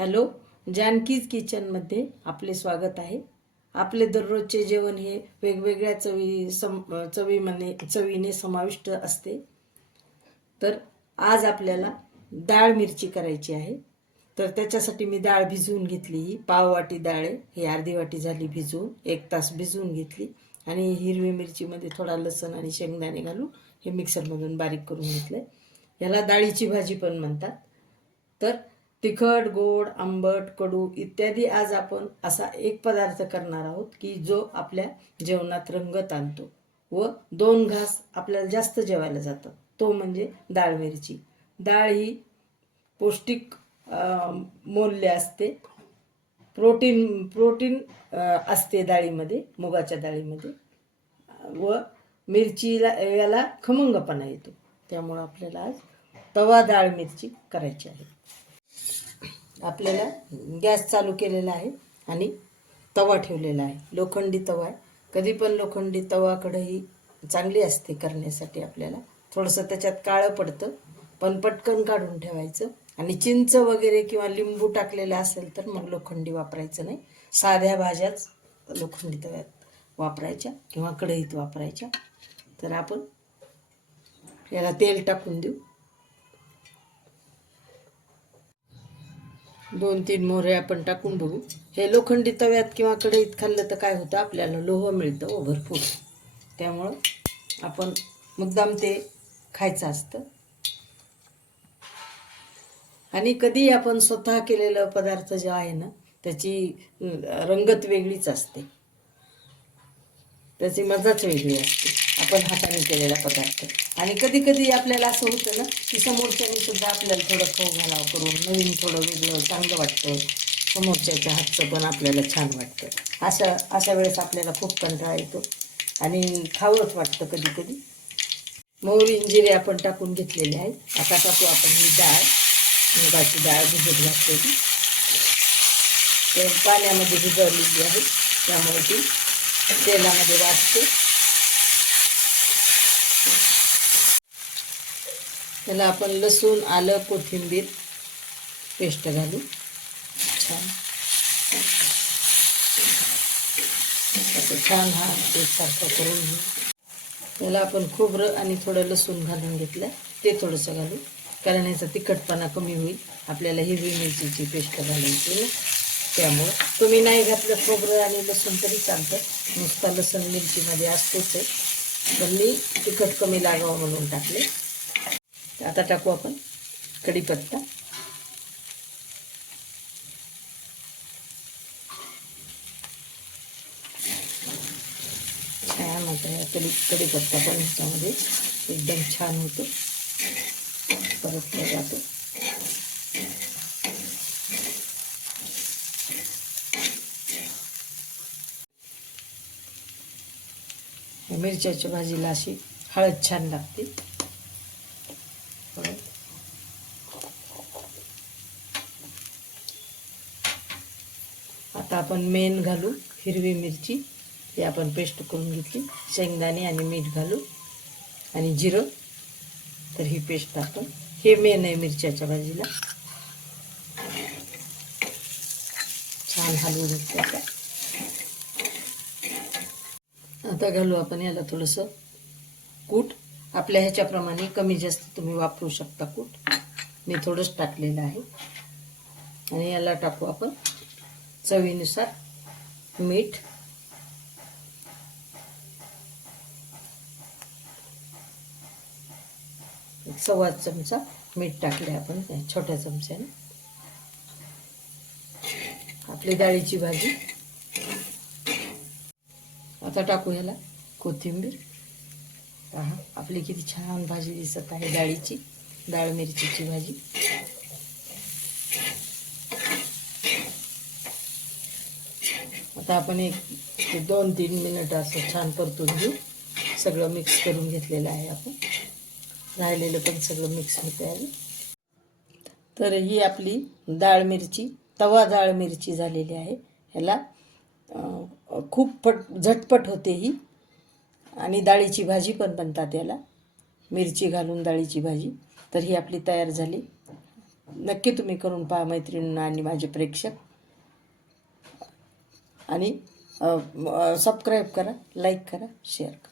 Hello जानकीज किचनमध्ये आपले स्वागत आहे. आपले दररोजचे जेवण हे वेगवेगळ्या चवी सम चवीमध्ये चवीने समाविष्ट असते. तर आज आपल्याला डाळ मिरची करायची आहे. तर त्याच्यासाठी मी डाळ भिजवून घेतली ही. पाव वाटी डाळ आहे. ही अर्धी वाटी झाली भिजवून एक तास भिजवून घेतली. आणि हिरवी मिरचीमध्ये थोडा लसण आणि शेंगदाणे घालून हे मिक्सरमधून बारीक करून घेतलं आहे याला डाळीची भाजी पण म्हणतात. तर तिखट गोड आंबट कडू इत्यादी आज आपण असा एक पदार्थ करणार आहोत की जो आपल्या जेवणात रंगत आणतो व दोन घास आपल्याला जास्त जेवायला जातात तो म्हणजे डाळ मिरची. डाळ ही पौष्टिक मौल्य मूल्य असते. प्रोटीन प्रोटीन असते डाळीमध्ये मुगाच्या डाळीमध्ये. व मिरचीला याला खमंगपणा येतो. त्यामुळं आपल्याला आज तवा डाळ मिरची करायची आहे. आपल्याला गॅस चालू केलेला आहे आणि तवा ठेवलेला आहे. लोखंडी तवा आहे. कधी पण लोखंडी तवा कढई चांगली असते करण्यासाठी आपल्याला. थोडंसं त्याच्यात काळं पडतं पण पटकन काढून ठेवायचं. आणि चिंच वगैरे किंवा लिंबू टाकलेलं असेल तर मग लोखंडी वापरायचं नाही. साध्या भाज्याच लोखंडी तव्यात वापरायच्या किंवा कढईत वापरायच्या. तर आपण याला तेल टाकून देऊ. दोन तीन मोहरे आपण टाकून बघू. हे लोखंडी तव्यात किंवा कढईत खाल्लं तर काय होतं? आपल्याला लोह मिळतं व भरपूर. त्यामुळं आपण मुद्दाम ते खायचं असतं. आणि कधी आपण स्वतः केलेलं पदार्थ जे आहे ना त्याची रंगत वेगळीच असते. त्याची मजाच वेगळी असते. आपण हाताने केलेला पदार्थ. आणि कधी कधी आपल्याला असं होतं ना की समोरच्याने सुद्धा आपल्याला थोडं खाऊ घालावं करून नवीन थोडं वेगळं चांगलं वाटतं. समोरच्याच्या हातचं पण आपल्याला छान वाटतं. अशा अशा वेळेस आपल्याला खूप कंटाळा येतो. आणि खावंच वाटतं कधी कधी मोहरी जिरे आपण टाकून घेतलेले आहे आता टाकू आपण ही डाळ. मुगाची डाळ भिजत घातलेली. तर पाण्यामध्ये भिजवलेली आहे. त्यामुळे ती तेलामध्ये वाटते. त्याला आपण लसूण आलं कोथिंबीर पेस्ट घालू. छान. छान हा एकसारखं करून घेऊ. त्याला आपण खोबरं आणि थोडं लसूण घालून घेतलं. ते थोडंसं घालू. कारण ह्याचा तिखटपणा कमी होईल. आपल्याला हिरवी मिरचीची पेस्ट घालायची ना त्यामुळं. तुम्ही नाही घातलं खोबरं आणि लसूण तरी चालतं. नुसता लसूण मिरचीमध्ये असतोच आहे. पण मी तिखट कमी लागावं म्हणून टाकले. आता टाकू आपण कढीपत्ता. छान आता कढी कढीपत्ता पण ह्याच्यामध्ये. एकदम छान होतो. परत जातो मिरच्याच्या भाजीला अशी हळद छान लागते. आता आपण मेन घालू हिरवी मिरची. ही आपण पेस्ट करून घेतली. शेंगदाणे आणि मीठ घालू. आणि जिरं. तर ही पेस्ट आपण हे मेन आहे मिरच्याच्या भाजीला. छान हलवून घेतलं आता घालू आपण याला थोडंसं कूट. आपल्या ह्याच्याप्रमाणे कमी जास्त तुम्ही वापरू शकता कूट. मी थोडंच टाकलेलं आहे. आणि याला टाकू आपण चवीनुसार मीठ. सव्वा चमचा मीठ टाकले आपण छोट्या चमच्याने. आपली डाळीची भाजी. आता टाकू ह्याला कोथिंबीर. पहा आपली किती छान भाजी दिसत आहे डाळीची डाळ मिरचीची भाजी. आता आपण एक ते दोन तीन मिनिट असं छान परतून घेऊ. सगळं मिक्स करून घेतलेलं आहे आपण. राहिलेलं पण सगळं मिक्स होते आहे तर ही आपली डाळ मिरची तवा डाळ मिरची झालेली आहे. ह्याला खूप पट झटपट होते ही. आणि डाळीची भाजी पण बनतात याला. मिरची घालून डाळीची भाजी. तर ही आपली तयार झाली. नक्की तुम्ही करून पहा मैत्रिणींना आणि माझे प्रेक्षक. आणि सबस्क्राईब करा लाईक करा शेअर करा.